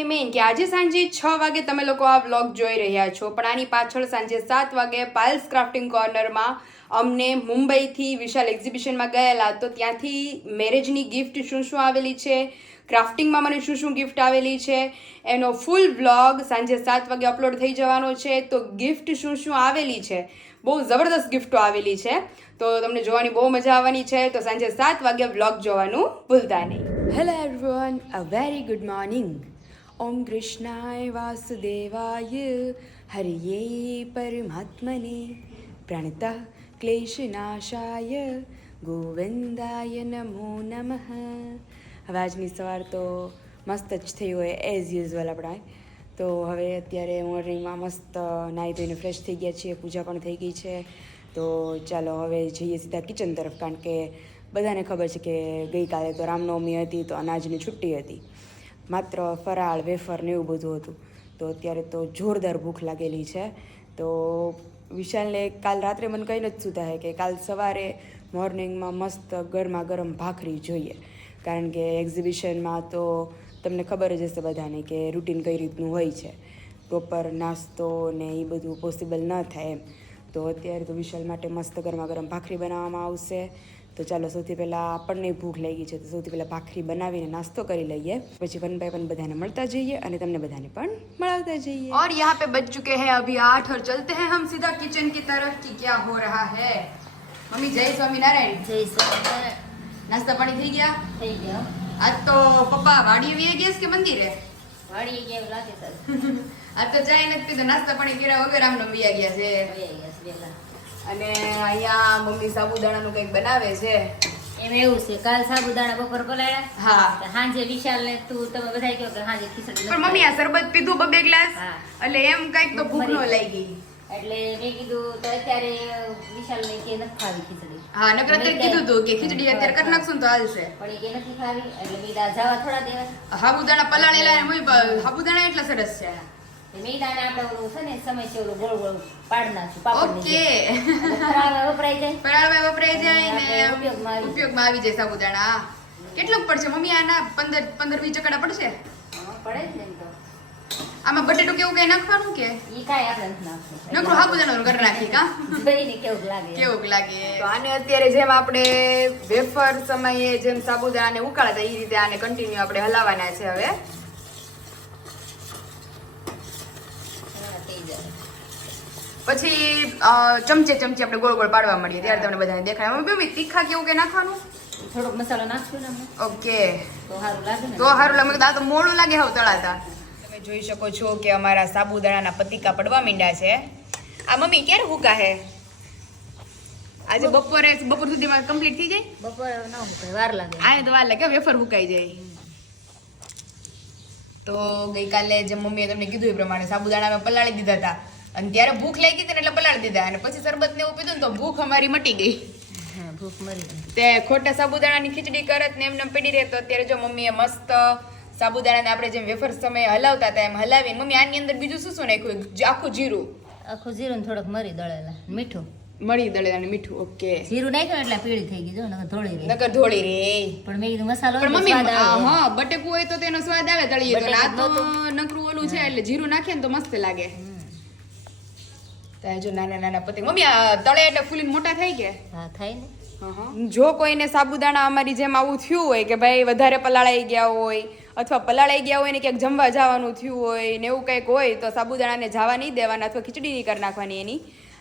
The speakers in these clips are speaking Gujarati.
અને મેઇન કે આજે સાંજે 6 વાગે તમે લોકો આ વ્લોગ જોઈ રહ્યા છો, પણ આની પાછળ સાંજે 7 વાગે પાયલ્સ ક્રાફ્ટિંગ કોર્નરમાં અમને મુંબઈથી વિશાલ એક્ઝિબિશનમાં ગયેલા, તો ત્યાંથી મેરેજની ગિફ્ટ શું શું આવેલી છે, ક્રાફ્ટિંગમાં મને શું શું ગિફ્ટ આવેલી છે, એનો ફૂલ વ્લોગ સાંજે 7 વાગે અપલોડ થઈ જવાનો છે. તો ગિફ્ટ શું શું આવેલી છે, બહુ જબરદસ્ત ગિફ્ટો આવેલી છે, તો તમને જોવાની બહુ મજા આવવાની છે. તો સાંજે 7 વાગે વ્લોગ જોવાનું ભૂલતા નહીં. Hello everyone, a very good morning. ઓમ કૃષ્ણાય વાસુદેવાય હરિયે પરમાત્મને પ્રણતઃ ક્લેશનાશાય ગોવિંદાય નમો નમઃ. હવે આજની સવાર તો મસ્ત જ થઈ હોય એઝ યુઝ્યુઅલ આપણા. તો હવે અત્યારે મોર્નિંગમાં મસ્ત નાહી ધોઈને ફ્રેશ થઈ ગયા છીએ, પૂજા પણ થઈ ગઈ છે. તો ચાલો હવે જઈએ સીધા કિચન તરફ, કારણ કે બધાને ખબર છે કે ગઈકાલે તો રામનવમી હતી, તો અનાજની છુટ્ટી હતી, માત્ર ફરાળ વેફર ને એવું બધું હતું. તો અત્યારે તો જોરદાર ભૂખ લાગેલી છે. તો વિશાલને કાલ રાત્રે મને કંઈ નથી સુતા કે કાલ સવારે મોર્નિંગમાં મસ્ત ગરમા ગરમ ભાખરી જોઈએ, કારણ કે એક્ઝિબિશનમાં તો તમને ખબર જ હશે બધાને કે રૂટીન કઈ રીતનું હોય છે, પ્રોપર નાસ્તો ને એ બધું પોસિબલ ન થાય એમ. તો અત્યારે તો વિશાલ માટે મસ્ત ગરમા ગરમ ભાખરી બનાવવામાં આવશે. તો ચાલો સૌથી પહેલાં આપણને ભૂખ લાગી છે, તો સૌથી પહેલાં ભાખરી બનાવીને નાસ્તો કરી લઈએ, પછી વન બાય વન બધાને મળતા જઈએ અને તમને બધાને પણ મળાવતા જઈએ. और यहाँ पे बज चुके हैं अभी 8 और चलते हैं हम सीधा किचन की तरफ कि क्या हो रहा है. मम्मी जय स्वामीनारायण. જય સ્વામિનારાયણ. नाश्ता पानी થઈ ગયા? થઈ ગયો. આજ તો પપ્પા વાડીએ વી ગયા કે મંદિરે? વાળી ગયા એવું લાગે સર. આજ તો ચાય નથી પીધો, નાસ્તા પાણી કર્યા વગર આમ વી ગયા છે. વહી ગયા છે વેલા. અને અહીંયા મમ્મી સાબુદાણાનું કંઈક બનાવે છે. એમ એવું છે, કાલ સાબુદાણા બપોર પલાળ્યા. હા. સાંજે વિશાલ ને તમે બધા કહો કે સાંજે ખીચડી પણ મમ્મી આ શરબત પીધું બબે ગ્લાસ, હા. એટલે એમ કંઈક તો ભૂખ ન લાગી. એટલે મેં કીધું તો અત્યારે વિશાલ ને કે નથી ખાવી ખીચડી. હા, નકર અત્યારે કીધું તું કે ખીચડી અત્યારે કરી નાખશું ને તો હાલશે. પણ એ કે નથી ખાવી, એટલે મેં જવા થોડા દિવસ. સાબુદાણા પલાળેલા ને મમ્મી સાબુદાણા એટલા સરસ છે. મેદાને આપણે ઓલું છે ને સમય છે ઓલું ગોળ ગોળ પાડ નાખશું પાપડ. ઓકે. ફરાળમાં વપરાઈ જાય. ફરાળમાં વપરાઈ જાય ને ઉપયોગમાં ઉપયોગમાં આવી જાય સાબુદાણા. કેટલું પડશે મમ્મી આના? 15-20 ચકડા પડશે. પડે જ ને એમ તો. આમાં બટેટું કેવું કઈ નાખવાનું કે ઈ કાંઈ આપણે નથી નાખવું. નકરું સાબુદાણાનું કરી નાખી કા જોઈને કેવું લાગે. કેવું લાગે. તો આને અત્યારે જેમ આપણે વેફર સમયે જેમ સાબુદાણાને ઉકાળતા એ રીતે આને કન્ટિન્યુ આપણે હલાવવાના છે. હવે પછી ચમચે આપણે ગોળ ગોળ પાડવા મળીએ ત્યારે તમને બધાને દેખાય. મમ્મી તીખા કેવું કે નાખવાનું? થોડોક મસાલો નાખશું ને અમે. ઓકે, તો સારું લાગે ને. તો સારું લાગે. આ તો મોડું લાગે હવે તળાતા. તમે જોઈ શકો છો કે અમારા સાબુદાણાના પતિકા પડવા માંડ્યા છે. આ મમ્મી ક્યારે હુકા હે? આજે બપોર સુધીમાં કમ્પ્લીટ થઈ જાય? બપોરે ન હોય વાર લાગે. આને તો વાર લાગે, વેફર હુકાઈ જાય. તો ગઈકાલે જે મમ્મીએ તમને કીધું એ પ્રમાણે સાબુદાણા અમે પલાળી દીધા હતા, અને ત્યારે ભૂખ લાગી હતી ને એટલે પલાળી દીધા, અને પછી શરબત ને એવું પીધું ને તો ભૂખ અમારી મટી ગઈ. હા, ભૂખ મરી ગઈ. તે ખોટા સાબુદાણાની ખીચડી કરત ને એમને પડી રહે. તો અત્યારે જો મમ્મીએ મસ્ત સાબુદાણાને આપણે જેમ વેફર સમયે હલાવતા હતા એમ હલાવીને મમ્મી આની અંદર બીજું શું શું નાખ્યું? આખું જીરું. આખું જીરું ને થોડોક મરી દળેલા, મીઠું. મળી દળેલા અને મીઠું. ઓકે. જીરું નાખ્યું એટલે પીળી થઈ ગઈ, જો નકર ધોળી રહી. નકર ધોળી રે. પણ મેં કીધું મસાલો પણ હોય તો મમ્મી સ્વાદ આવે. હા, બટેકું હોય તો તેનો સ્વાદ આવે તળીએ તો. આ તો બટેકું નકરું ઓલું છે એટલે જીરું નાખીએ ને તો મસ્ત લાગે. તો જો નાના નાના પતિ મમ્મી આ તળે એટલે ફૂલીને મોટા થાય કે? હા, થાય ને. જો કોઈને સાબુદાણા અમારી જેમ આવું થયું હોય કે ભાઈ વધારે પલાળાઈ ગયા હોય, અથવા પલાળાઈ ગયા હોય ને ક્યાંક જમવા જવાનું થયું હોય ને એવું કંઈક હોય, તો સાબુદાણાને જવા નહીં દેવાના, અથવા ખીચડી નહીં કરી નાખવાની એની.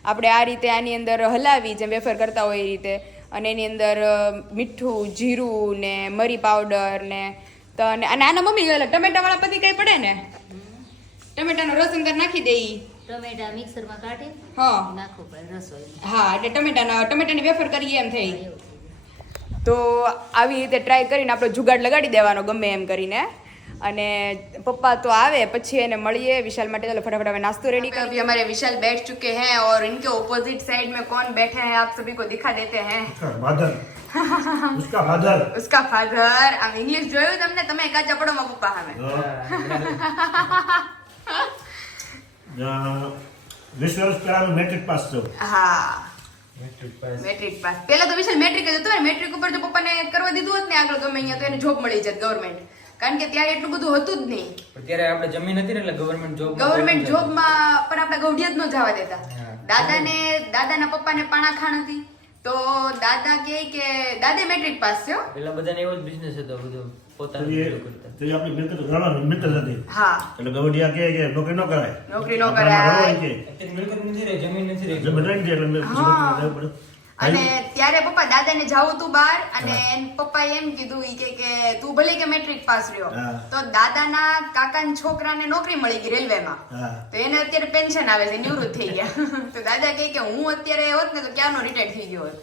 આપણે આ રીતે આની અંદર હલાવી જેમ વેફર કરતા હોય એ રીતે, અને એની અંદર મીઠું, જીરું ને મરી પાવડર ને અને આના મમ્મી ટમેટા વાળા પતિ કઈ પડે ને, ટમેટાનો રસ અંદર નાખી દઈ. ટમેટા મિક્સરમાં કાઢી હા નાખવું પડે રસોઈ. હા, એટલે ટમેટાની વેફર કરીએ એમ થઈ. તો આવી રીતે ટ્રાય કરીને આપણો જુગાડ લગાડી દેવાનો ગમે એમ કરીને. અને પપ્પા તો આવે પછી એને મળીએ વિશાલ માટે. चलो फटाफट हमें नाश्तो रेडी कर. अभी हमारे विशाल बैठ चुके हैं और इनके ऑपोजिट साइड में कौन बैठे हैं आप सभी को दिखा देते हैं. उसका फादर. આમ ઇંગ્લિશ જોયું તમને? તમે કાચા પડો માં પપ્પા સામે. વિશ્વાસ કરાનું મેટ્રિક પાસ છો. હા, મેટ્રિક પાસ. પેલા તો વિશાલ મેટ્રિક જ હતો ને, મેટ્રિક ઉપર જો પપ્પાને કરવા દીધું હોત ને આગળ ગમે અહીંયા તો એને જોબ મળી જત ગવર્મેન્ટ. કારણ કે ત્યારે એટલું બધું હતું જ નહીં. પણ ત્યારે આપણે જમીન હતી ને એટલે ગવર્મેન્ટ જોબમાં પણ આપણે ગૌઢિયા જ ન જવા દેતા. હા. દાદાના પપ્પાને પાણાખાણ હતી, તો દાદા કે દાદે મેટ્રિક પાસ થયો. પેલા બધાને એવો જ બિઝનેસ હતો, બધું તો પોતાનું એ બધું કરતા. તો એ આપણી મિલકત ગણવાની મિલકત હતી. હા, એટલે ગવડિયા કે નોકરી ન કરાય. નોકરી ન આપણા કરાય. ઘરવાળી કે અત્યારે મિલકત નથી રહી, જમીન નથી રહી. જમીન રહી ગઈ એટલે મેં હા. જમીન લેવું પડે. અને ત્યારે પપ્પા દાદાને જાવું તું બહાર, અને એન પપ્પાએ એમ કીધું ઈ કે તું ભલે કે મેટ્રિક પાસ રહ્યો, હા. તો દાદાના કાકાના છોકરાને નોકરી મળી ગઈ રેલવેમાં. હા. તો એને અત્યારે પેન્શન આવે છે, નિવૃત્ત થઈ ગયા. તો દાદા કે હું અત્યારે હોત ને તો ક્યારનો રિટાયર થઈ ગયો હોત.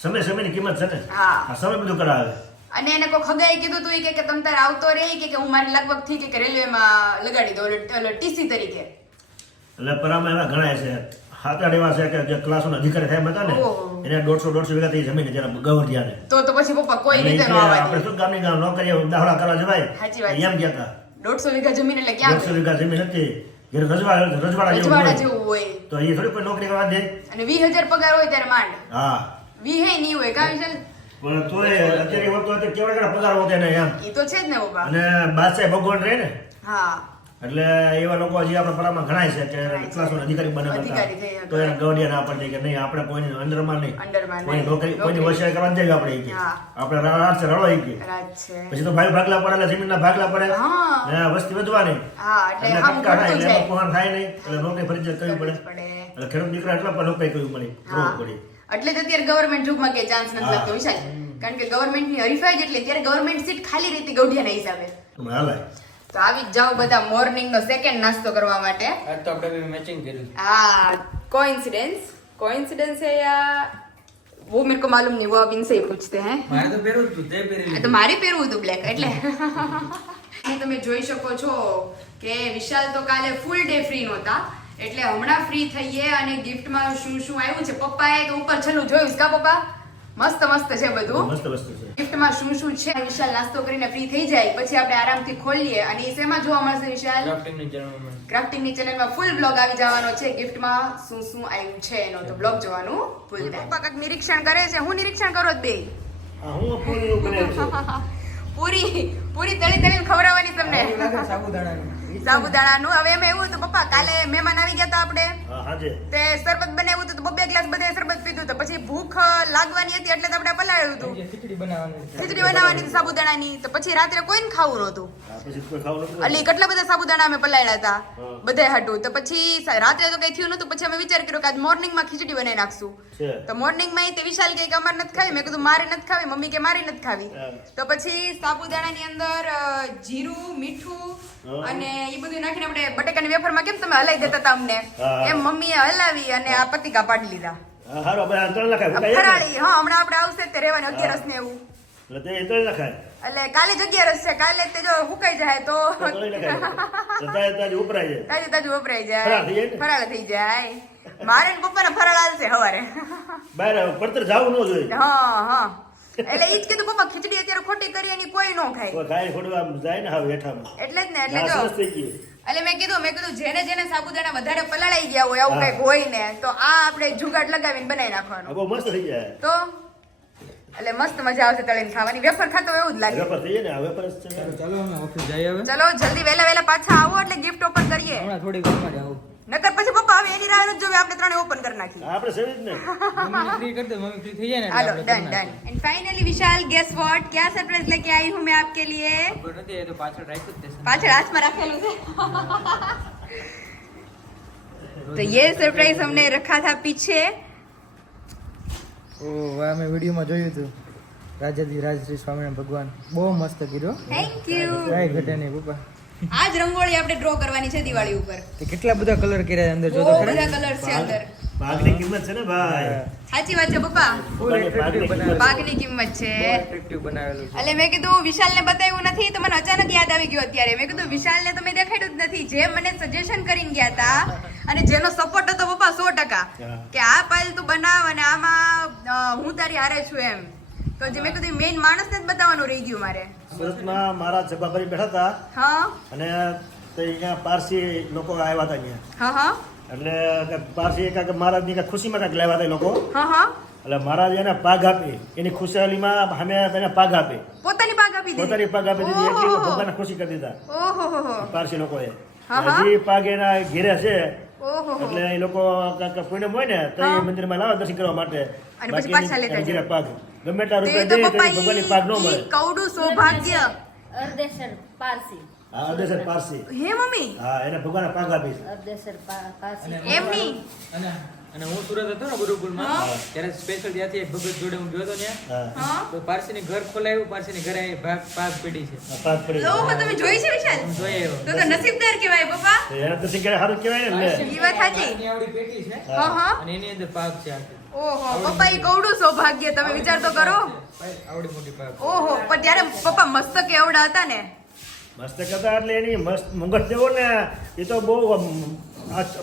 સમયની કિંમત છે ને. હા. આ સમય બધું કરાવે. અને એને કોઈ ખગાઈ કીધું તું ઈ કે તમ તારે આવતો રે કે હું મારી લગભગ થી કે રેલવેમાં લગાડી દઉં ટીસી તરીકે. એટલે પરામાં એવા ઘણા છે, 7-8 એવા છે કે જે ક્લાસોના અધિકારી સાહેબ હતા ને, ઓહો. એને 150 વીઘા થઈ જમીન જ્યારે ગવડિયાને. તો પછી પપ્પા કોઈ એટલે રીતે ઈ નો કે આવવા આપણે દે. શું ગામની ગામ નોકરીએ દાખલા કરવા જવાય. સાચી વાત એમ છે. કહેતા. 150 વીઘા જમીન એટલે ક્યાં 150 વીઘા જમીન હતી, જ્યારે રજવાડા રજવાડા જેવું જેવું હોય. હોય, તો એ થોડી કોઈ નોકરી કરવા દે. અને 20,000 પગાર હોય ત્યારે માંડ. હા. 20 નહીં હોય કાં વિશાલ? પણ તોય અત્યારે એ વખતે કેવડા પગાર હોતે ને એમ. ઈ તો છે જ ને પપ્પા. અને બાદશાહ ભગવાન રહે ને, હા. એટલે એવા લોકો હજી આપણા પરામાં ઘણાય છે કે ક્લાસોના અધિકારી બનાવતા અધિકારી થઈ ગયા. તો એને ગવડિયા ના પડે કે નહીં, આપણે કોઈની અંડરમાં નહીં, અંડરમાં કોઈ નહીં. નોકરી કોઈની નોકરી. વસાય કરવા જાય આપણે ઈ કે. હા. આપણે રાત છે રળો ઈ કે. રાજ છે. પછી તો ભાગલા પડે એટલે જમીનના ભાગલા પડે હા. ને વસ્તી વધવાની હા, એટલે એટલે આમ કટકા થાય ઘટતું એટલે જાય. એમાં પોહાણ થાય નહીં, એટલે નોકરી ફરજિયાત કરવી પડે. પડે. એટલે ખેડૂત દીકરા એટલા પણ નોકરી કરવી પડે, હા. કરવું પડે. એટલે જ અત્યારે ગવર્મેન્ટ જોબમાં કે ચાન્સ નથી હા. લાગતો વિશાલ. કારણ કે ગવર્મેન્ટની હરીફાઈ જેટલી, ત્યારે ગવર્મેન્ટ સીટ ખાલી રહેતી ગૌઢિયાના હિસાબે. એમાં હાલે. તો આવી જ જાઓ બધા મોર્નિંગનો સેકન્ડ નાસ્તો કરવા માટે. આજ તો આપણે મેચિંગ કર્યું. हाँ कोइंसिडेंस है या वो मेरे को मालूम नहीं, वो आप इनसे ही पूछते हैं. મારે તો પહેરવું જ હતું, તે પહેરી આ લીધું. તો મારે પહેરવું હતું બ્લેક એટલે. અને તમે જોઈ શકો છો કે વિશાલ તો કાલે ફૂલ ડે ફ્રી નહોતા, એટલે હમણાં ફ્રી થઈએ અને ગિફ્ટમાં શું શું આવ્યું છે. પપ્પાએ તો ઉપર છેલ્લું જોયું છે કા પપ્પા? મસ્ત મસ્ત છે બધું. મસ્ત વસ્તુ છે. ગિફ્ટમાં શું શું છે વિશાલ નાસ્તો કરીને ફ્રી થઈ જાય પછી આપણે આરામથી ખોલીએ. અને એ શેમાં જોવા મળશે વિશાલ? ક્રાફ્ટિંગની ચેનલમાં. ક્રાફ્ટિંગની ચેનલમાં ફૂલ બ્લોગ આવી જવાનો છે. ગિફ્ટમાં શું શું આવ્યું છે એનો તો બ્લોગ જોવાનું ભૂલતા. પપ્પા કંઈક નિરીક્ષણ કરે છે. હું નિરીક્ષણ કરો જ બે હા, હું પૂરી એવું બનાવ્યું છે. પૂરી તળી તળીને ખવડાવવાની તમને. આવું લાગે સાબુદાણાનું. સાબુદાણાનું. હવે એમ એવું હતું પપ્પા, કાલે મહેમાન આવી ગયા હતા આપણે, હા, હાજે. તે શરબત બનાવ્યું હતું તો 2 ગ્લાસ બધાએ શરબત પીધું હતું. પછી ભૂખ લાગવાની હતી એટલે તો આપણે પલાળ્યું હતું. ખીચડી બનાવવાની. ખીચડી બનાવવાની હતી સાબુદાણાની. તો પછી રાત્રે કોઈને ખાવું નહોતું, હા, પછી કોઈ ખાવું નતું. એટલે કેટલા બધા સાબુદાણા અમે પલાળ્યા હતા હા. બધાય હાટું. તો પછી રાત્રે તો કઈ થયું નતું. પછી અમે વિચાર કર્યો કે આજ મોર્નિંગમાં ખીચડી બનાવી નાખશું. છે. તો મોર્નિંગમાં તે વિશાલ કે અમારે નથી ખાવી. મેં કીધું મારે નથી ખાવી, મમ્મી કે મારે નથી ખાવી. હા. તો પછી સાબુદાણાની અંદર જીરું, મીઠું હા. અને એ બધું નાખીને આપણે બટેકાની વેફરમાં કેમ તમે હલાવી દેતા હતા અમને, હા. એમ મમ્મીએ હલાવી અને આ પતિકા પાડી લીધા. હા, હારો ભાઈ આ તળ નખાય. ઉકાઈ જાય ને? ફરાળી. હા, હમણાં આપણે આવશે તે રહેવાની 11 ને એવું. એટલે તે તળ નખાય. એટલે કાલે જ 11 છે. કાલે તે જો હુકાઈ જાય તો તો તળી નખાય. એટલે તાજે તાજે ઉપરાય જાય. તાજું તાજું વપરાઈ ફરાળ થઈ જાય, જાય ને? ફરાળ થઈ જાય. મારે ને પપ્પાને ફરાળ આવશે હવારે. બહાર પડતર જાવું ન જોઈએ. હા હા, એટલે ઈ જ કીધું પપ્પા ખીચડી અત્યારે ખોટી કરી એની કોઈ ન ખાય. કોઈ ખાય ખોટું આમ જાય ને હાવ હેઠામાં. એટલે જ ને. એટલે ના, જો સરસ થઈ ગયું. એટલે મેં કીધું જેને જેને સાબુદાણા વધારે પલાળાઈ ગયા હોય આવું હા. કંઈક હોય ને, તો આ આપણે જુગાડ લગાવીને બનાવી આ નાખવાનું. બહુ મસ્ત થઈ જાય. તો એટલે મસ્ત મજા આવશે તળીને ખાવાની. વેફર ખાતો હોય એવું જ લાગે. વેપાર થઈ જાય ને, આ વેપાર જ છે. ચાલો અમે ઓફિસ જઈએ હવે. ચલો જલ્દી વહેલા પાછા આવો એટલે ગિફ્ટ ઓપન કરીએ. હમણાં થોડી વારમાં જ આવું. નકર પછી પપ્પા હવે એની રાહ નથી જોવી, આપણે ત્રણે ઓપન કરી નાખીએ. આપણે સેવી જ ને. મમ્મીને free કરી દે, મમ્મી free થઈ જાય ને એટલે હાલો આપણે डन કરી done. And finally Vishal guess what, क्या सरप्राइज लेके आई हूँ मैं आपके लिए? નાખીએ. ખબર નથી, એ તો પાછળ રાખ્યું જ તે. पाछड़ हाथ में रखेलू છે. तो ये सरप्राइज हमने रखा था पीछे. ઓહ, વાહ, મેં વિડીયોમાં જોયું હતું. રાજાધિરાજ શ્રી સ્વામિનારાયણ ભગવાન બહુ મસ્ત કીધું. Thank you. કાંઈ ઘટે નહીં પપ્પા. આજ રંગોળી આપણે ડ્રો કરવાની છે દિવાળી ઉપર. તે કેટલા બધા કલર કર્યા અંદર જો બહુ તો ખરા. બધા કલર્સ છે અંદર. પાકની કિંમત છે ને ભાઈ. સાચી વાત છે પપ્પા, ફૂલ એટ્રેક્ટિવ બનાવેલું. પાકની કિંમત છે. બહુ એટ્રેક્ટિવ બનાવેલું છે. એટલે મેં કીધું વિશાલને બતાવ્યું નથી તો મને અચાનક યાદ આવી ગયું અત્યારે. મેં કીધું વિશાલને તો મેં દેખાડ્યું જ નથી, જે મને સજેશન કરીને ગયા હતા અને જેનો સપોર્ટ હતો પપ્પા 100% કે આ પાયલ તું બનાવ અને આમાં હું તારી હારે છું એમ. તો જે મેં કીધું મેઇન માણસને જ બતાવવાનું રહી ગયું મારે. સુરતમાં મારા જબ્બાભાઈ બેઠા હતા હા અને તે અહીંયા પારસી લોકો આવ્યા હતા અહીંયા. હા હા એટલે કાંઈક પારસી કાંઈક મહારાજની કાંઈક ખુશીમાં કાંઈક લાવ્યા હતા એ લોકો. હા હા. એટલે મહારાજ એને પાઘ આપી, એની ખુશાલીમાં અમે એને પાઘ આપી. પોતાની પાક આપી દીધી પોતાની પાગ આપી દીધી એટલી ઓહો. ભગવાનને ખુશી કરી દીધા ઓહો હો હો પારસી લોકોએ હા, હા. હજી પાગ એના ઘેરે છે ઓહો હો. એટલે એ લોકો કાંઈક પૂનમ હોય ને તો એ મંદિરમાં લાવે દર્શન કરવા માટે અને પછી બાકી પાછા લેતા એની ઘેરે પાગ ગમે એટલા તે રૂપિયા તો દે તો પપ્પા એ ભગવાનની પાગ ન મળે ઈ કવડું સૌભાગ્ય અર્ધેસર પારસી હા અદેસર પારસી હે મમ્મી હા એને ભગવાનને પાગ આપીશ અર્ધેસર પારસી એમ નહીં અને હું સુરત હતો ને ગુરુકુલમાં ત્યારે સ્પેશિયલ ત્યાંથી એક ભગત જોડે હું ગયો હતો ત્યાં હા હા તો પારસીની ઘર ખોલાયું પારસીની ઘરે પાક પેઢી છે આ પાગ પડી જાય. ઓહો તમે જોઈ છે વિશાલ હું જોઈ આવ્યો. તો નસીબદાર કહેવાય પપ્પા તો એને દર્શન કરે સારું કહેવાય ને લે ઈ વાત સાચી પાકની આવડી પેટી છે હા હા અને એની અંદર પાક છે આખી. ઓહો પપ્પા ઈ કવડું સૌભાગ્ય તમે વિચાર તો કરો આવડી મોટી પાક ઓહો પણ ત્યારે પપ્પા મસ્તક એવડા હતા ને મસ્ત કથા એટલે એની મસ્ત મુંગટ દેવો ને એ તો બહુ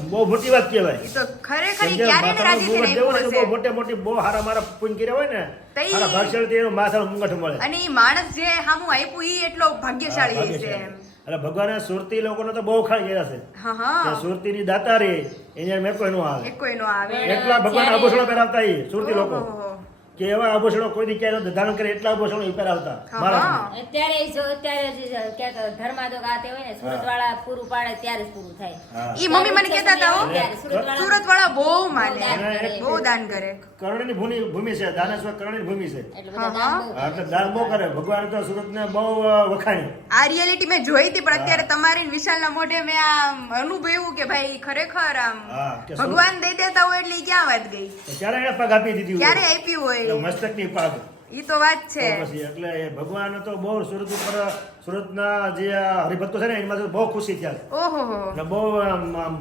બહુ મોટી વાત કહેવાય ઈ તો ખરેખર ઈ કેમ કે ક્યારે ને માથાનું રાજી થઈને મુંગટ દેવો ને તો આવ્યું બહુ હશે. મોટી બહુ હારા મારા પુણ્ય કર્યા હોય ને તો ઈ- હારા ભાગશાળી એનું માથાનું મુંગટ મળે અને ઈ માણસ જે હામું આપ્યું ઈ એટલો ભાગ્યશાળી હા, છે ભાગ્યશાળી. એટલે ભગવાને સુરતી લોકોને તો બહુ ખાઈ ગયા છે હા કે હા સુરતીની દાતારી એને મેં કોઈ નો આવે એક કોઈ નો આવે એટલા ભગવાન આભૂષણો પહેરાવતા એ સુરતી લોકો ઓહો. કે એવા આભૂષણો કોઈ દી ક્યાંય ધારણ કરે એટલા આભૂષણો ઈ પહેરાવતા હા, મારા હા. અત્યારે જ ક્યાંક ધર્માદો ગાતે હોય ને સુરત વાળા પૂરું પાડે ત્યારે જ પૂરું થાય હા. ઈ મમ્મી મને કહેતા હતા હો ત્યારે સુરતવાળા સુરત વાળા બહુ માને દાન કરે. બહુ દાન કરે કરણની ભૂમિ છે દાનેશ્વર કરણની ભૂમિ છે એટલે બધા હા, દાન બહુ હા, એટલે દાન બહુ કરે ભગવાન તો સુરતને બહુ વખાણી આ રિયાલિટી મેં જોઈ હતી પણ અત્યારે તમારી ને વિશાલના મોઢે મેં આમ અનુભવ્યું કે ભાઈ ખરેખર આમ હા, કે સુરત- ભગવાન દઈ દેતા હોય એટલે ઈ ક્યાં વાત ગઈ તો ક્યારે એને પગ આપી દીધી ક્યારે હોય આપ્યું એટલે હોય મસ્તકની પાગ ઈ તો વાત છે તો પછી એટલે એ ભગવાન તો બહુ સુરત ઉપર સુરતના જે આ હરિભક્તો છે ને એની માટે બહુ ખુશી થયા છે. ઓહો હો અને બહુ આમ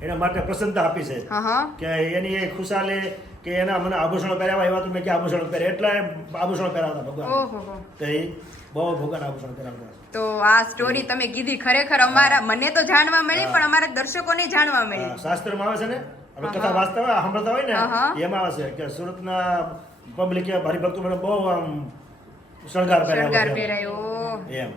એના માટે પ્રસન્નતા આપી છે હા હા કે એની એ ખુશાલે કે એના મને આભૂષણો પહેરાવા એવા તો મેં કે આભૂષણો પહેરે એટલા એ આભૂષણો પહેરાવતા ભગવાન ઓહો હો તો એ બહુ ભગવાન આભૂષણ પહેરાવતા તો આ સ્ટોરી તમે કીધી ખરેખર અમારા મને તો જાણવા મળી પણ અમારા દર્શકોને જાણવા મળી હા, શાસ્ત્રમાં આવે છે ને આપણે કથા વાંચતા હોય સાંભળતા હોય હા. ને એમાં આવે છે કે સુરતના પબ્લિક હરિભક્તો મને બહુ આમ શણગાર શણગાર પહેરાવ્યો પહેરાયો એમ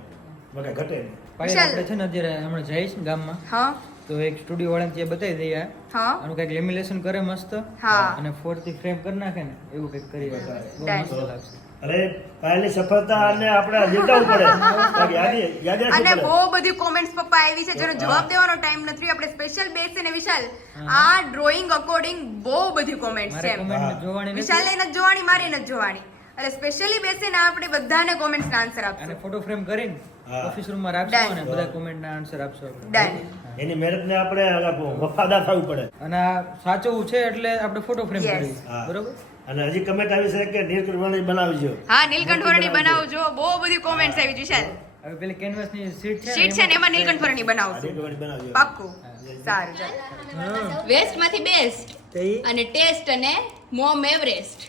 વગર ઘટે નહીં. પાયલ વિશાલ. આપણે છે ને અત્યારે હમણાં જઈશ ને ગામમાં હા તો એક સ્ટુડિયો વાળાને ત્યાં બતાવી દઈએ હા આનું કંઈક લેમિનેશન કરે મસ્ત હા. અને 4 થી ફ્રેમ કરી નાખે ને એવું કંઈક કરી બહુ Done. મસ્ત લાગશે અરે પાયલની સફળતા અને આપણે જીતાવવું પડે બાકી યાદ અને રાખવું બહુ પડે બધી કોમેન્ટ્સ પપ્પા આવી છે જેનો જવાબ દેવાનો ટાઈમ નથી આપણે સ્પેશિયલ બેસીને વિશાલ આ ડ્રોઈંગ અકોર્ડિંગ બહુ બધી કોમેન્ટ્સ છે મારે કોમેન્ટ જોવાની નથી વિશાલને નથી જોવાની મારે નથી જોવાની એટલે સ્પેશિયલી બેસીને આપણે બધાને કોમેન્ટ્સ ના આન્સર અને આપશું ફોટો ફ્રેમ કરીને હા. ઓફિસ રૂમમાં રાખશો Done. અને બધા કોમેન્ટના આન્સર આપશો આપણે. ડન એની મહેનતને આપણે વફાદાર થવું પડે અને આ સાચવવું છે એટલે આપણે ફોટો ફ્રેમ Yes. કરવી હા. બરોબર અને હજી કમેન્ટ આવી છે કે નીલકંઠ બનાવજો હા નીલકંઠ વર્ણી બનાવજો બહુ બધી કોમેન્ટ્સ આવી વિશાલ હવે પેલી કેનવાસની સીટ છે શીટ છે ને એમાં નીલકંઠ વર્ણી બનાવશું નીલકંઠ બનાવજો પાક્કું સારું ચાલો વેસ્ટ માંથી બેસ્ટ અને ટેસ્ટ અને મોમ એવરેસ્ટ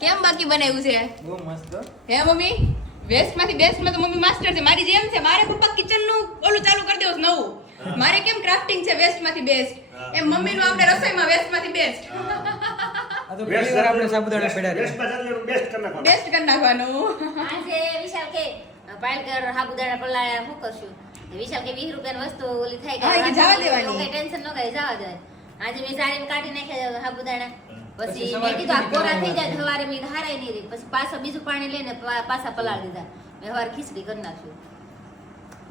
કેમ બાકી બનાવ્યું છે બહુ મસ્ત હે મમ્મી વેસ્ટ માંથી બેસ્ટ માં તો મમ્મી માસ્ટર છે મારી જેમ છે મારે પપ્પા કિચન નું ઓલું ચાલુ કરી દેવું છે નવું મારે કેમ ક્રાફ્ટિંગ છે વેસ્ટ માંથી બેસ્ટ એમ મમ્મી નું આપણે રસોઈમાં વેસ્ટ માંથી બેસ્ટ આ તો પહેલી વાર આપણે સાબુદાણા પડ્યા બેસ્ટ કરી નાખવાનું બેસ્ટ કરી નાખવાનું આજે વિશાલ કે પાયલકર સાબુદાણા પલાળ્યા શું કરશું વિશાલ કે 20 રૂપિયાની વસ્તુ ઓલી થાય હા, એ કે જવા દેવાની. એવું કઈ ટેન્શન ન કરે જવા દે આજે મેં સાડીમાં કાઢી નાખ્યા સાબુદાણા પછી પછી મેં સવારે કીધું આ કોરા થઈ જાય ખીચડી સવારે મેં હારાય નહીં રહી પછી પાછા બીજું પાણી લઈને પાછા પલાળી દીધા મેં સવારે ખીચડી કરી નાખ્યું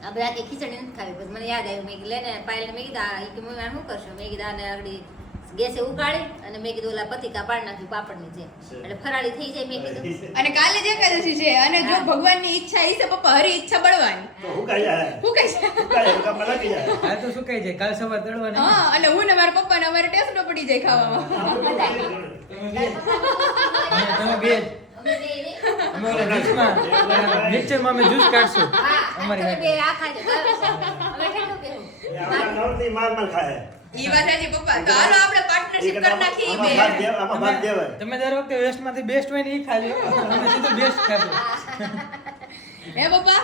આ બધા કે ખીચડી નથી ખાવી પછી મને યાદ આવ્યું મેં કીધું લેને પાયલને મેં કીધું આ કે મમ્મી આ શું કરશો મેં કીધું આને આગળ ગેસે ઉકાળી અને મેં કીધું ઓલા પતિકા પાડી નાખ્યું પાપડની જેમ એટલે ફરાળી થઈ જાય મેં કીધું અને કાલે જ એકાદશી છે અને જો ભગવાનની ઈચ્છા ઈ છે પપ્પા હરી ઈચ્છા બળવાની તો હું કાંઈ જાય હું કહીશ હું કાંઈ કામમાં લાગી જાય આ તો સુકાઈ જાય કાલ સવાર તળવાના હા અને હું ને મારા પપ્પા ને અમારે ટેસ્ટ પડી જાય ખાવામાં તમે બે અમે બે ને અમે ઓલા જ્યુસમાં મિક્સરમાં અમે જ્યુસ કાઢશું હા અમારી તમે હાથે. બે આ ખાજો અમે ઠંડુ પીવું એ આપણા નવરથી માર ખાય ઈ વાત છે પપ્પા તો હાલો આપણે પાર્ટનરશિપ કરી નાખીએ ઈ બે આમાં ભાગ દેવાય તમે દર વખતે વેસ્ટમાંથી બેસ્ટ હોય ને એ ખાજો અમે સીધું બેસ્ટ ખાશું હે પપ્પા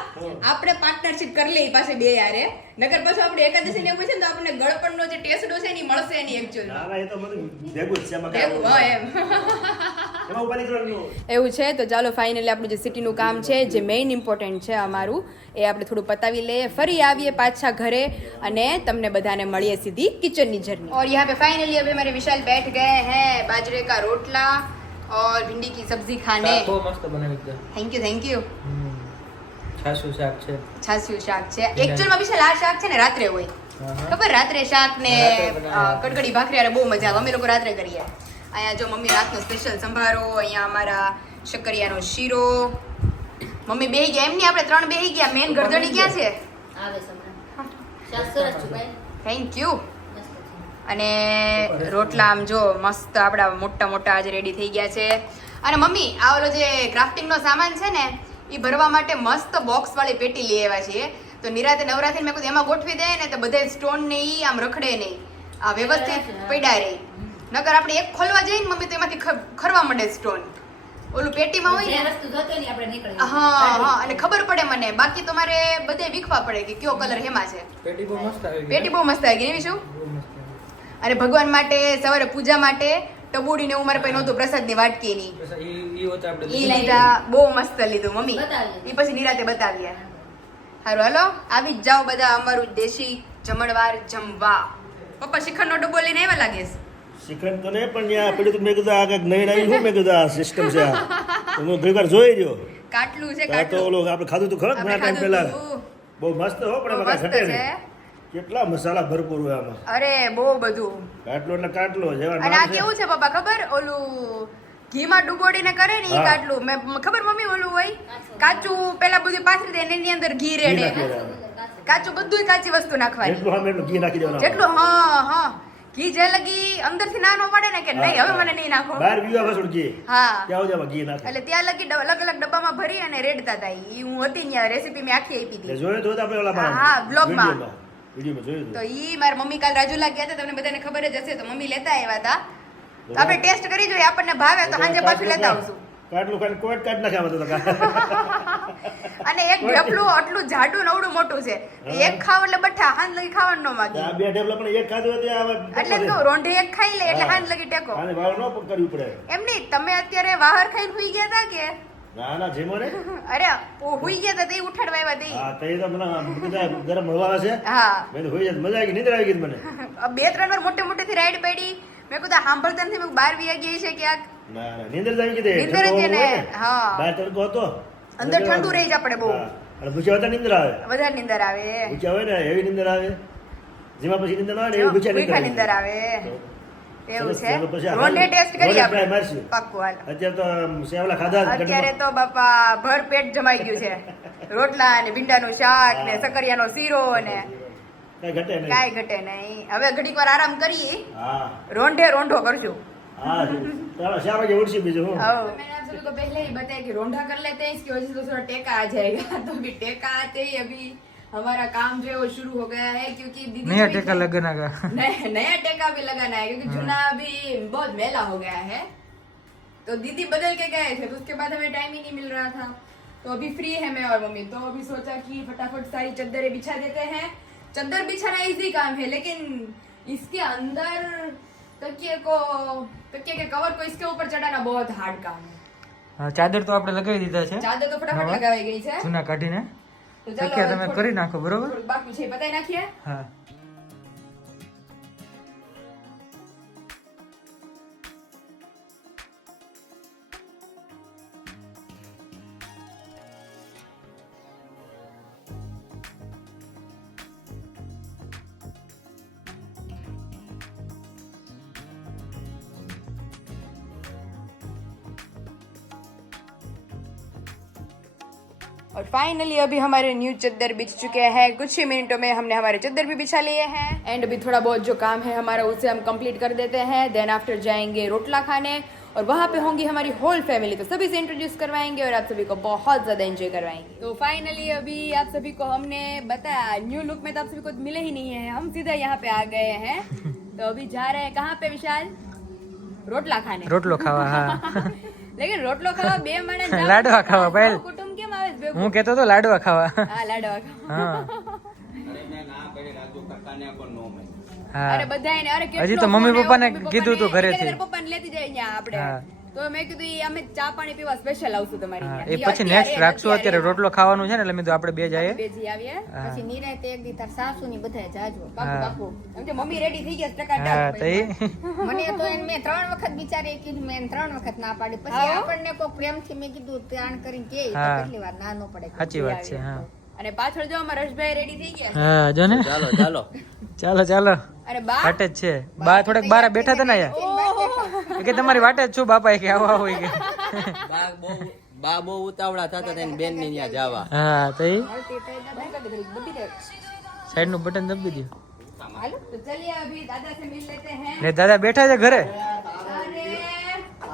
આપણે પાર્ટનરશિપ કરી લઈએ પાસે બે યારે નકર પછી આપણે એકાદશી ને એવું છે ને તો આપણને ગળપણનો જે ટેસ્ટ હશે ને ઈ મળશે નહીં એકચ્યુઅલી ના ના એ તો બધું ભેગું જ છે એમાં એવું હા એમ એમાં ઉપાધિ કરવાનું એવું છે તો ચાલો ફાઇનલી આપણું જે સિટીનું કામ છે જે મેઇન ઇમ્પોર્ટન્ટ છે અમારું એ આપણે થોડું પતાવી લઈએ ફરી આવીએ પાછા ઘરે અને તમને બધાને મળીએ સીધી કિચનની જર્ની और यहाँ पे फाइनली अभी हमारे विशाल बैठ गए हैं बाजरे का रोटला और भिंडी की सब्जी खाने શાક બહુ મસ્ત બનાવી દે. थैंक यू છાશું શાક છે. છાસ્યું શાક છે એકચ્યુઅલમાં વિશાલ આ શાક છે ને રાત્રે હોય હા, હા. ખબર રાત્રે શાક ને રાત્રે બનાવે. કડકડી ભાખરી અરે બહુ મજા આવે અમે લોકો રાત્રે કરીએ અહીંયા જો મમ્મી રાતનો સ્પેશિયલ સંભારો અહીંયા અમારા શક્કરિયાનો શીરો મમ્મી બેહી ગયા એમની આપણે 3 બેહી ગયા મેન ગરદણી ક્યાં છે આવે છે હમણાં. શાક સરસ ચૂકાય. થેન્ક યુ મસ્ત છે. અને રોટલા આમ જો મસ્ત આપણા મોટા મોટા આજે રેડી થઈ ગયા છે અને મમ્મી આ ઓલો જે ક્રાફ્ટિંગનો સામાન છે ને એ ભરવા માટે મસ્ત બોક્સ વાળી પેટી લઈ આવ્યા છીએ તો નિરાતે નવરાત્રી મેં કીધું એમાં ગોઠવી દે ને તો બધા સ્ટોન ને ઈ આમ રખડે નહીં આ વ્યવસ્થિત પડ્યા રહે નકર આપણે એક ખોલવા જઈએ ને મમ્મી તો એમાંથી ખરવા મળે સ્ટોન ઓલું પેટીમાં હોય જે ને વસ્તુ જોતો હોય ને આપણે નીકળી હા અને ખબર પડે મને બાકી તો મારે બધે વીખવા પડે કે કયો કલર હેમાં છે પેટી બહુ મસ્ત આવી ગઈ. પેટી બહુ મસ્ત આવી ગઈ એવી શું બહુ મસ્ત આવી. અને ભગવાન માટે સવારે પૂજા માટે ટબુડી ને એવું મારે પાસે નહોતું પ્રસાદની વાટકીની પછી ઈ હોત આપણે ઈ લીધા બહુ મસ્ત લીધું મમ્મી બતાવીએ. ઈ પછી નિરાતે બતાવીએ હારું હાલો આવી જ જાઓ બધા અમારું દેશી જમણવાર જમવા પપ્પા શિખરનો ડબ્બો લઈને આવ્યા લાગે છે શ્રીખંડ તો નહીં પણ ત્યાં પડ્યું તો મેં કીધું આ કંઈક નવીન આવી શું મેં કીધું આ સિસ્ટમ છે આ તો હું ઘણી વાર જોઈ રહ્યો કાટલું છે આ તો કાટલું ઓલું આપણે ખાધું તો ખરો ઘણા આપણે ટાઈમ પહેલા ખાધું બહુ મસ્ત હો પણ બહુ એમાં મસ્ત કાંઈ ઘટે છે નહીં કેટલા મસાલા ભરપૂર હોય આમાં અરે બહુ બધું કાટલો એટલે કાટલો જેવા અને આ નામ છે કેવું છે પપ્પા ખબર ઓલું ઘીમાં ડુબોડીને કરે ને ઈ હા. કાટલું મેં ખબર મમ્મી ઓલું હોય કાચું પેલા બધું પાથરી દે ને એની અંદર ઘી ઘી રેડે નાખી દેવાનું. કાચું બધું કાચી વસ્તુ નાખવાની જેટલું સામે એટલું ઘી નાખી દેવાનું જેટલું હા હા ઘી જે લગી અંદરથી નાનો પડે ને કે નહીં હવે મને નહીં નાખો બહાર બીવા વસુડ ઘી હા ત્યાં સુધી આમાં ઘી નાખે એટલે ત્યાં લગી અલગ અલગ ડબ્બામાં ભરી અને રેડતા હતા ઈ હું હતી ત્યાં રેસીપી મેં આખી આપી તે હતી જોયું તો આપણે ઓલા હા, vlogમાં. વિડીયોમાં જોયું તો ઈ મારી મમ્મી કાલ રાજુલા ગયા હતા તમને બધાને ખબર જ હશે તો મમ્મી લેતા આવ્યા હતા તો આપણે ટેસ્ટ કરી જોઈએ આપણને ભાવે તો સાંજે પાછું લેતા આવશું કાટલું કાઢ કોટ કાઢ નાખ્યા તો કા અને એક ઢેફલું આટલું જાડું નવડું મોટું છે એક ખાવ એટલે બઠા હાંજ લગી ખાવાનું ન માગે આ બે ઢેફલા પણ એક ખાધું હોય ત્યાં આવે એટલે કહું રોંઢે એક ખાઈ લે એટલે હાંજ લગી ટેકો આને ભાવ ન કરવી પડે એમ નહીં તમે અત્યારે વાહર ખાઈને હુઈ ગયા હતા કે ના ના જેમો ને અરે હુઈ ગયા હતા તે ઉઠાડવા આવ્યા તે હા તે તો મને બધા ગરમ હવા આવે છે હા મેં તો હોઈ જાય મજા આવી ગઈ નીંદર આવી ગઈ મને 2-3 વાર મોટે મોટેથી રાઈડ પડી મેં કીધું સાંભળતા નથી મેં 12 વાગ્યા છે ક્યાંક ના ના નીંદર જ આવી ગઈ તે નીંદર જ ઠંડુ એને, હોય ને. હા. બહાર તડકો હતો અંદર ઠંડુ રહી જ આપણે બહુ હા. અને ભૂખ્યા હતા નીંદર આવે વધારે નીંદર આવે ભૂખ્યા હોય ને એવી નીંદર આવે જેમાં પછી નીંદર ના આવે ને એવી ભૂખ્યા ભૂખ્યા નીંદર નીંદર આવે એવું સરસ, છે ચાલો પછી આ રોંઢે ટેસ્ટ કરી રોંઢે આપણે try મારશું. પાક્કું હાલ અત્યારે તો સેવલા ખાધા જ અત્યારે ઘરમાં. તો બાપા ભર પેટ જમાઈ ગયું છે રોટલા ને ભીંડાનું શાક ને હા. સકરિયાનો શીરો ને કાંઈ ઘટે નહીં કાંઈ ઘટે નહીં હવે ઘડીક વાર આરામ કરીએ હા રોંઢે રોંઢો કરશું हाँ चलो शाम के उड़सी बीजू हूँ मैंने आप सभी को पहले ही बताया कि रोंढा कर लेते हैं इसकी वजह से तो थोड़ा टेका आ जाएगा तो अभी टेका आते ही अभी हमारा काम जो है वो शुरू हो गया है क्योंकि दीदी नया भी टेका थे- लगाना का नया टेका भी लगाना है क्योंकि जूना अभी बहुत मैला हो गया है तो दीदी बदल के गए थे तो उसके बाद हमें टाइम ही नहीं मिल रहा था तो अभी फ्री है मैं और मम्मी तो अभी सोचा कि फटाफट सारी चद्दरें बिछा देते हैं चद्दर बिछाना इजी काम है लेकिन इसके अंदर तकिए के कवर को इसके ऊपर चढ़ाना बहुत हार्ड काम है ચાદર તો આપણે લગાવી દીધા છે ચાદર તો ફટાફટ નવા? લગાવાઈ ગઈ છે જૂના કાઢીને તો તકિયા તમે થોડું- કરી નાખો બરોબર થોડુંક બાકી છે એ બતાવી નાખીએ હા और फाइनली अभी हमारे न्यू चद्दर बिछ चुके हैं कुछ ही मिनटों में हमने हमारे चद्दर भी बिछा लिए हैं एंड अभी थोड़ा बहुत जो काम है हमारा उसे हम कंप्लीट कर देते हैं देन आफ्टर जाएंगे रोटला खाने और वहाँ पे होंगी हमारी होल फैमिली तो सभी से इंट्रोड्यूस करवाएंगे और आप सभी को बहुत ज्यादा एंजॉय करवाएंगे तो फाइनली अभी आप सभी को हमने बताया न्यू लुक में तो आप सभी को मिले ही नहीं है हम सीधा यहाँ पे आ गए हैं तो अभी जा रहे हैं कहाँ पे विशाल रोटला खाने રોટલો ખાવા હા लेकिन रोटलो खावा बे माणस जाओ. લાડવા ખાવા પહેલ. કુટુંબ કેમ આવે છે ભેગું? હું કેતો તો લાડવા ખાવા હા લાડવા ખાવા. હા અરે બધાયને અરે કેટલો હજી તો મમ્મી ફોન પપ્પાને આવ્યો, કીધું તું પપ્પાને ઘરેથી. તારા પપ્પાને લેતી જાય અહીંયા આપણે હા. તો મેં કીધું ઈ અમે ચા પાણી પીવા સ્પેશિયલ આવશું તમારી હા, ત્યાં. એ પછી નેક્સ્ટ રાખશું. અત્યારે રોટલો ખાવાનું છે ને એટલે મેં તો આપણે બે જાય. બે જી આવીએ. હા. પછી નિરાંતે એક દી તાર સાસુ ની બધાય જાજો પાકું હા. પાકું. એમ કે મમ્મી રેડી થઈ ગયા છે, ટકા હા ટક. તો એ મને તો એને મેં 3 વખત બિચારી કીધું, મેં 3 વખત ના પાડી. પછી હા. આપણને કોઈ પ્રેમથી મેં કીધું તાણ કરીને કે તો હા. કેટલી વાર ના ન પડે. સાચી વાત છે. હા અને પાછળ જો અમારા રશભાઈ રેડી થઈ ગયા છે. હા જો ને ચાલો ચાલો ચાલો ચાલો અને બા વાટે જ છે. બા થોડાક બાર બેઠા હતા ને અહીંયા. એ કે તમારી વાટે જ છું બાપા, એ કે આવો આવો એ કે. બા બહુ ઉતાવળા થતા હતા એની બેન ની ત્યાં જવા. હા તો એ બધી દે. સાઈડ નું બટન દબી દો. હાલો તો ચલિए अभी दादा से मिल लेते हैं. ને દાદા બેઠા છે ઘરે. अरे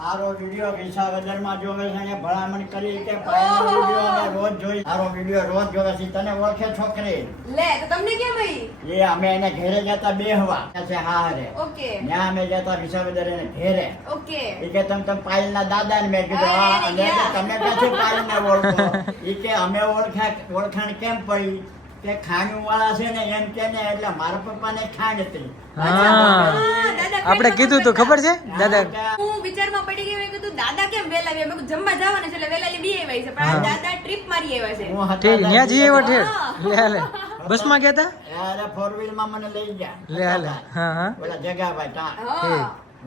આરો વિડિયો વિસાવદરમાં જોવે છે અને ભલામણ કરી કે પાયલનો વિડિયો અમે રોજ જોઈ. આરો વિડિયો રોજ જોવે છે. તને ઓળખે છોકરી? લે તો તમને કેમ આવી? એ અમે એને ઘેરે જતા બેહવા છે. હા રે ઓકે ત્યાં અમે જતા વિસાવદર એને ઘેરે. ઓકે. એ કે તમે પાયલના દાદા ને મેં કીધું હા. અને એ કે તમે ક્યાંથી પાયલને ઓળખો? એ કે અમે ઓળખાણ કેમ પડી કે ખાણું વાળા છે ને એમ કે ને એટલે મારા પપ્પાને ખાંડ હતી. હા દાદા આપણે કીધું તું ખબર છે દાદા. હું વિચારમાં પડી ગઈ. મેં કીધું દાદા કેમ વેલા આવ્યા? મેં કીધું જમવા જવાના છે એટલે વેલા બી આવ્યા છે, પણ આ દાદા ટ્રીપ મારી આવ્યા છે. હું હતા ઠીક ત્યાં જઈએ એવો ઠેર. હા. લે લે બસમાં ગયા તા. અરે ફોર વ્હીલ માં મને લઈ ગયા. લે લે હા હા ઓલા જગાભાઈ ત્યાં હા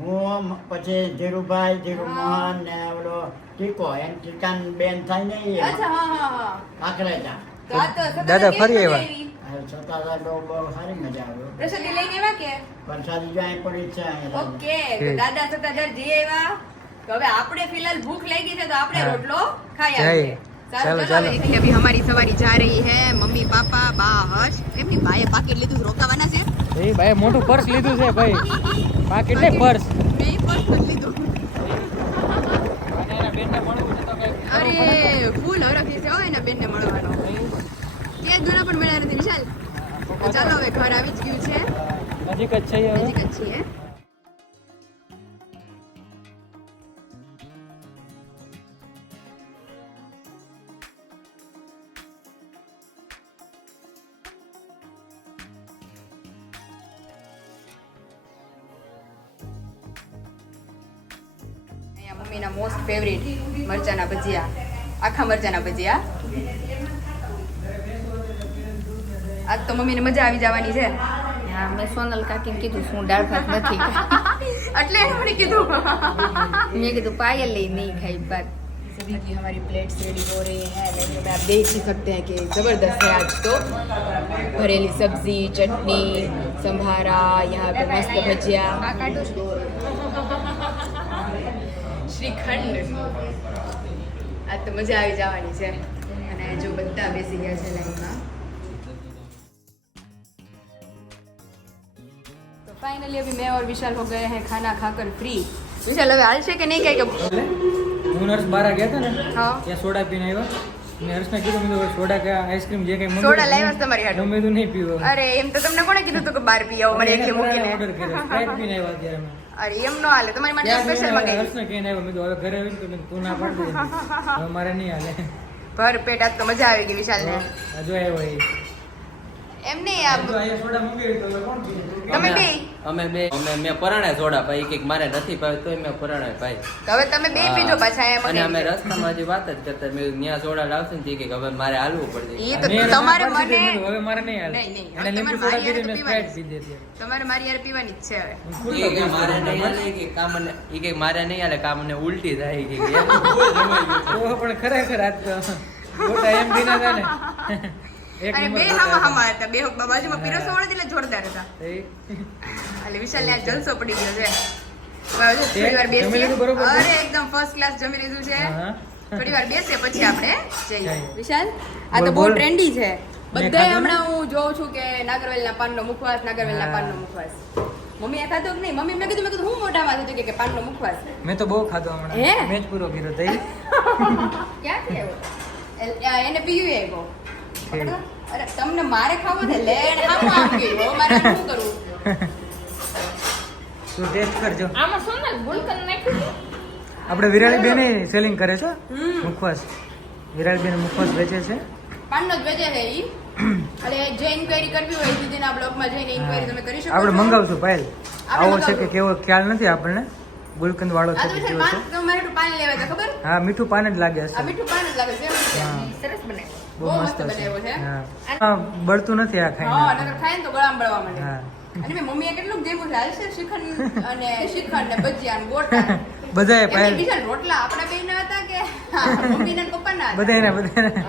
હું પછી ધીરુભાઈ ધીરુમોહન ને ઓલો ટીકો એમ ટીકાન બેન થાય ને એ અચ્છા હા હા હા આખરે જા તો આ તો સતત દાદા કેવી ફરી મજા આવ્યા. આવી? છતાં બહુ સારી મજા આવ્યો. પ્રસાદી લઈને આવ્યા કે? વરસાદી જો અહીં પડી જ છે અહીંયા. ઓકે તો દાદા સત્તાધાર જઈ આવ્યા. તો હવે આપણે ફિલહાલ ભૂખ લાગી છે તો આપણે હા. રોટલો ખાઈ જઈએ. આવીએ. ચાલો, ચાલો ચાલો. ચાલો અભી हमारी सवारी जा रही है. मम्मी पापा बा हर्ष એમની બાએ પાકેટ લીધું રોકાવાના છે. એ ભાઈ મોટું પર્સ લીધું છે ભાઈ. પાકીટ ને પર્સ. મેં પર્સ લીધું. અરે ફૂલ હરખી છે હો એના બેનને મળવાનો. કે જૂના પણ મળ્યા નથી વિશાલ. તો ચાલો હવે ઘર આવી જ ગયું છે. નજીક જ છે હવે. નજીક જ છીએ. અહીંયા મમ્મીના મોસ્ટ ફેવરિટ મરચાના ભજીયા, આખા મરચાના ભજીયા. આજ તો મમ્મીને મજા આવી જવાની છે. હા, મેં સોનલ કાકીને કીધું શું દાળ ભાત નથી. એટલે એને મને કીધું. મેં કીધું પાયલ લઈ નહીં ખાઈ બાત. सभी की हमारी प्लेट्स रेडी हो रही हैं. मेन्यू में आप देख ही सकते हैं कि ज़बरदस्त है आज तो. भरेली सब्जी, चटनी, संभारा, यहाँ पे मस्त भजिया, श्रीखंड. आज तो मजा આવી જવાની છે. અને જો બધા બેસી ગયા છે લાઈનમાં. तो फाइनली अभी मैं और विशाल हो गए हैं खाना खाकर फ्री. विशाल હવે હાલ છે કે નહીં કઈ કે હું નર્સ બહાર ગયા હતા ને હા ત્યાં સોડા પીને આવ્યો. મેં હર્ષને કીધું મેં કીધું સોડા કે આઈસ્ક્રીમ જે કઈ સોડા લાવ્યા છે તમારી હાટુ. મેં તો નહીં પીવો. અરે એમ તો તમને કોણે કીધું તું કે બહાર પી આવો મને એકલી ઓર્ડર મૂકીને? કર્યો સ્પ્રાઇટ પીને આવ્યા અત્યારે મેં. અરે એમ નો હાલે, તમારી માટે ત્યાં સ્પેશિયલ જોઈને મંગાવી. હર્ષને કહીને આવ્યો મેં કીધું હવે ઘરે આવીને તો મેં કીધું તું ના પાડી દે. હવે મારે નહીં હાલે. ભર પેટ આજ તો મજા આવી ગઈ વિશાલ ને. આ જો આવ્યો એ. એમ નહીં આ જો અહીંયા સોડા મૂકી તો હવે કોણ પીએ? તમે બે મેં પરાણે સોડા પાઈ કે મારે નથી પાવી તોય મેં પરાણે પાઈ. તો હવે તમે બે પીધો પાછા એમ અને અમે રસ્તામાં હજી વાત જ કરતા મેં ત્યાં સોડા લાવશે ને તે કે હવે મારે હાલવું પડશે. એ તો મેં તમારે ના પાડી મને દીધું, હવે મારે નહીં હાલે. નહીં, નહીં. અને હવે લીંબુ તમારે સોડા મારી પીધી હારે મેં તો સ્પ્રાઇટ પીધી હતી. તમારે મારી યાર પીવાની જ છે હવે. એ કે મારે નહીં હાલે કે કામ મને એ કે મારે નહીં હાલે કામ મને ઉલટી થાય કે એમ તો પણ ખરેખર આજ તો ગોટા એમ બી ના થાય ને. એક અને નંબર બે ગોટા હામાં હતા. હામાં હતા, બે બાજુમાં પીરસવા વાળા એટલે જોરદાર હતા. એ એટલે વિશાલ ને આજ જલસો પડી ગયો છે. હવે હજુ તે થોડી વાર જમી બેસીએ. લીધું બરોબર છે? અરે એકદમ ફર્સ્ટ ક્લાસ જમી લીધું છે. હા. થોડી વાર બેસીએ પછી આપણે જઈએ. જઈએ. વિશાલ આ તો બોલ, બહુ બોલ. ટ્રેન્ડી છે. મેં બધાય ખાધું ને? હમણાં હું જોઉં છું કે નાગરવેલના પાનનો મુખવાસ, નાગરવેલના હા. પાનનો મુખવાસ. મમ્મી આ ખાધો કે નહીં? મમ્મી મેં કીધું હું મોઢામાં થતું કે પાનનો મુખવાસ. મેં તો બહુ ખાધો હે? હમણાં. મેં જ પૂરો કર્યો તઈ. ક્યાંથી આવ્યો? એને પીયું આવ્યો. પકડો. અરે તમને મારે ખાવો છે લેણ હામું આમ ગયું. હવે મારે શું કરવું? તું ટેસ્ટ કરજો. આમાં સોનલ ગુલકંદ નાખ્યું. આપણે વિરાળી બેન સેલિંગ કરે છે હમ. મુખવાસ. વિરાળી બેન મુખવાસ વેચે છે. પાનનો જ વેચે છે ઈ. એટલે જે ઇન્ક્વાયરી કરવી હોય દીદીના બ્લોગમાં જઈને ઇન્ક્વાયરી તમે કરી શકો આપણે છો. મંગાવશું પાયલ. આપણે આવો છે કે મંગાવશું. કેવો ખ્યાલ નથી આપણને. ગુલકંદ વાળો આ છે તો છે બીજો પાન છે. તમારે તો પાન લેવા હતા ખબર હા મીઠું પાન જ લાગે આ હશે. મીઠું પાન જ લાગે છે એમ છે. હા. સરસ બનાવ્યો. બહુ મસ્ત બનાવ્યો છે. છે. હા બળતું નથી આ હા ખાઈને. નકર ખાય ને તો ગળામાં બળવા માંડે હા. અને મેં મમ્મીએ કેટલું જેવું છે હાલશે શ્રીખંડ અને શ્રીખંડ ને ભજીયા ને ગોટા બધાએ એમને પાયલ બીજા રોટલા આપણા બેન ના હતા કે મમ્મી ના પપ્પા ના હતા બધાને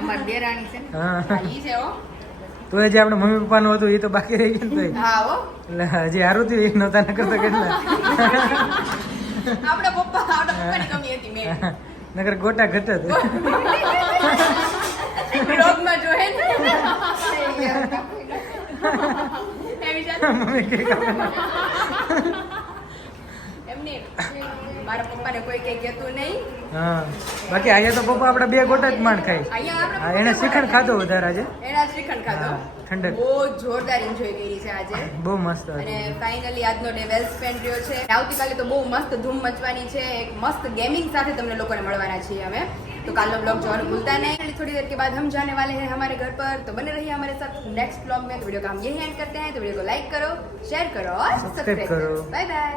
અમારી દેરાણી છે ને. હા હા, ઈ છે હો તો એ જે આપણે મમ્મી પપ્પાનું હતું એ તો બાકી રહી ગયું ને તોય. હા હો એટલે હજી હારું થયું એ નહોતા ન કરતા કેટલા આપણા પપ્પાની કમી હતી મેં નકર ગોટા ઘટ જ. બ્લોગમાં જોહે ને એવી જાત મમ્મી કે એમની મારા પપ્પાને કોઈ કઈ કહેતું નહીં હા બાકી અહીંયા તો પપ્પા આપડા બે ગોટા જ માંડ ખાય. અહીંયા હા આપણે એને શ્રીખંડ ખાધો વધારે આજે. એના શ્રીખંડ ખાધો હા, ઠંડક. બહુ જોરદાર એન્જોય કરી છે આજે બહુ મસ્ત અને હતું. ફાઇનલી આજનો ડે વેલ સ્પેન્ડ રહ્યો છે આવતીકાલે તો બહુ મસ્ત ધૂમ મચવાની છે એક મસ્ત ગેમિંગ સાથે તમને લોકોને મળવાના છીએ અમે तो काल नो ब्लॉग जोड़ना भूलता नहीं थोड़ी देर के बाद हम जाने वाले हैं हमारे घर पर तो बने रहिए हमारे साथ नेक्स्ट ब्लॉग में तो वीडियो का हम यही एंड करते हैं तो वीडियो को लाइक करो शेयर करो और सब्सक्राइब सब्सक्राइब करो करो। Bye bye